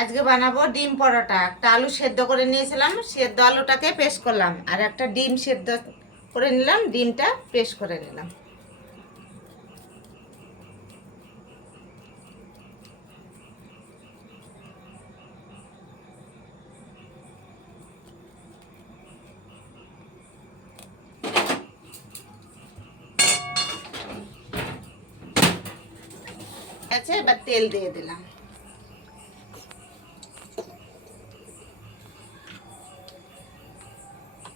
আজকে বানাবো ডিম পরোটা। একটা আলু সেদ্ধ করে নিয়েছিলাম, সেদ্ধ আলুটাকে পেস্ট করলাম। আর একটা ডিম সেদ্ধ করে নিলাম, ডিমটা পেস্ট করে নিলাম। আছে এবার তেল দিয়ে দিলাম।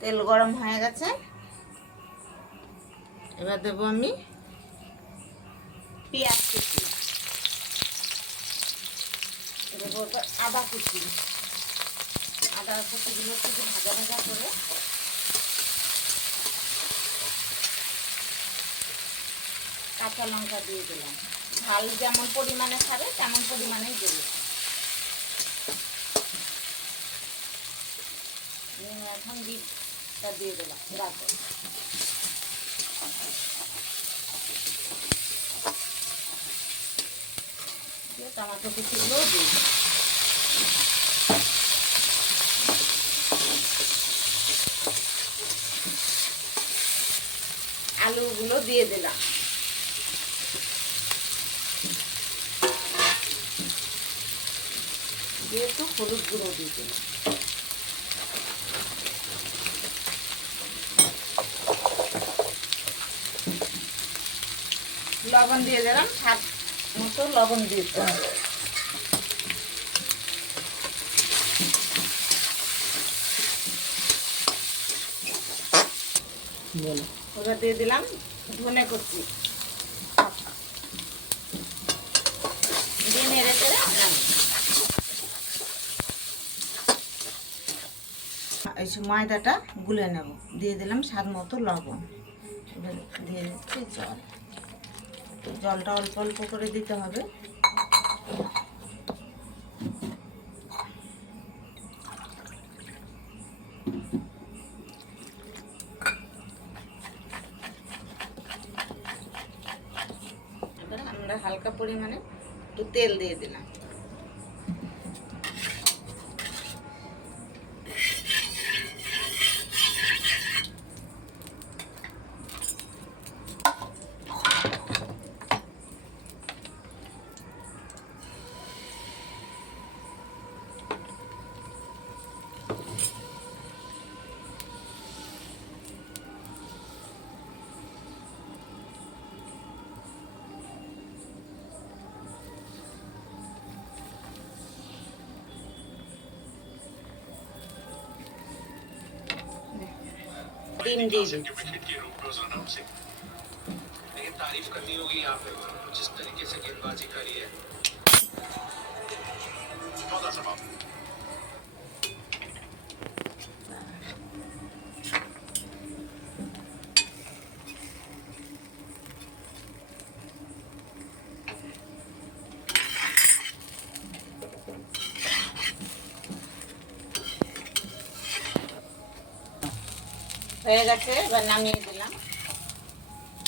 তেল গরম হয়ে গেছে। এবার দেবো আমি পেঁয়াজ কুচি। দেবো আদা কুচি। আদা কুচিগুলো একটু ভাজা ভাজা করে। কাঁচা লঙ্কা দিয়ে দিলাম। ঝাল যেমন পরিমাণে খাবে, তেমন পরিমাণেই দেবে। এখন ডিমটা দিয়ে দিলাম দিয়ে টমাটো কুচিগুলোও দিয়ে দিলাম। আলুগুলো দিয়ে দিলাম। দিয়ে একটু হলুদ গুঁড়ো দিয়ে দিলাম। লবণ দিয়ে দিলাম স্বাদ মতো লবণ দিয়ে দিলাম। ওটা দিয়ে দিলাম ধনে করছি দিয়ে নেড়ে চেড়ে এই ময়দাটা গুলে নেব। দিয়ে দিলাম স্বাদ মতো লবণ। দিয়ে দিচ্ছি জল। জলটা অল্প অল্প করে দিতে হবে। আমরা হালকা পরিমাণে একটু তেল দিয়ে দিলাম। तीन दिन लेकिन तारीफ़ करनी होगी यहाँ पे जिस तरीके से गेंदबाजी करी है। হয়ে গেছে, এবার নামিয়ে দিলাম।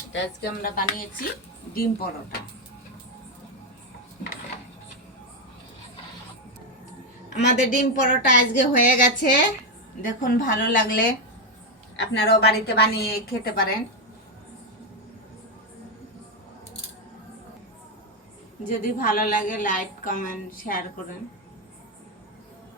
এটা আজকে আমরা বানিয়েছি ডিম পরোটা। আমাদের ডিম পরোটা আজকে হয়ে গেছে। দেখুন, ভালো লাগলে আপনারাও বাড়িতে বানিয়ে খেতে পারেন। যদি ভালো লাগে, লাইক, কমেন্ট, শেয়ার করুন।